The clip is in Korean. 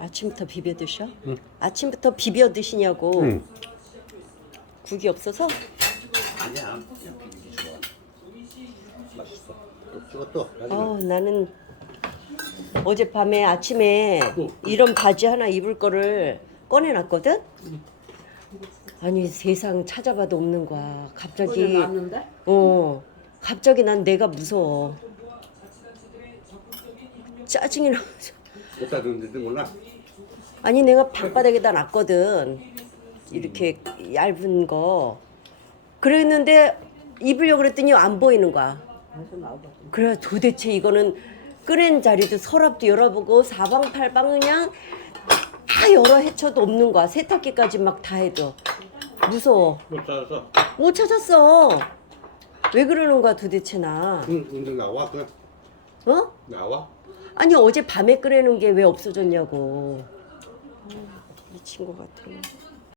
아침부터 비벼 드셔? 응. 아침부터 비벼 드시냐고. 응. 국이 없어서? 아니야. 그냥 비비기 좋아. 맛있어. 나중에. 어, 나는 어젯밤에 아침에 응. 이런 바지 하나 입을 거를 꺼내놨거든? 아니 세상 찾아봐도 없는 거야. 갑자기? 어 갑자기 난 내가 무서워. 짜증이 나. 어디다 뒀는지 몰라. 아니 내가 방바닥에다 놨거든. 이렇게 얇은 거. 그랬는데 입으려고 그랬더니 안 보이는 거야. 그래 도대체 이거는 끄낸 자리도 서랍도 열어보고 사방팔방 그냥 다 열어 헤쳐도 없는 거야 세탁기까지 막 다 해도 무서워 못 찾았어. 못 찾았어 왜 그러는 거야 도대체 나 응, 근데 나와 그냥 어? 나와. 아니 어제 밤에 끄내는 게왜 없어졌냐고 미친 것 같아